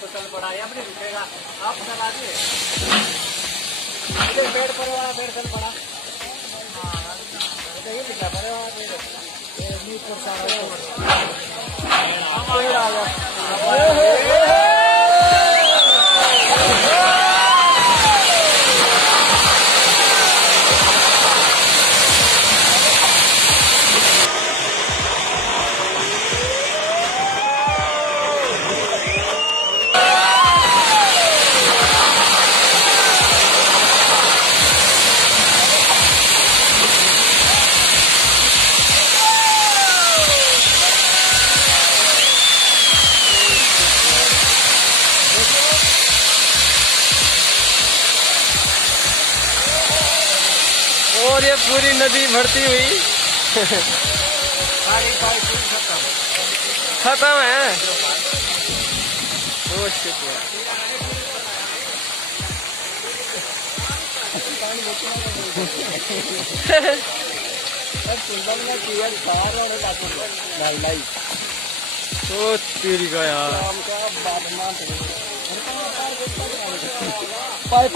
तो चल पड़ा, अब नहीं रुकेगा। आप चला दिए पेड़ पर वाला पेड़ चल पड़ा। ये लिखा पड़े वाला पेड़ आ गया। और ये पूरी नदी भरती हुई खत्म है। ओ शिट यार। ओ तेरी का यार। पाइप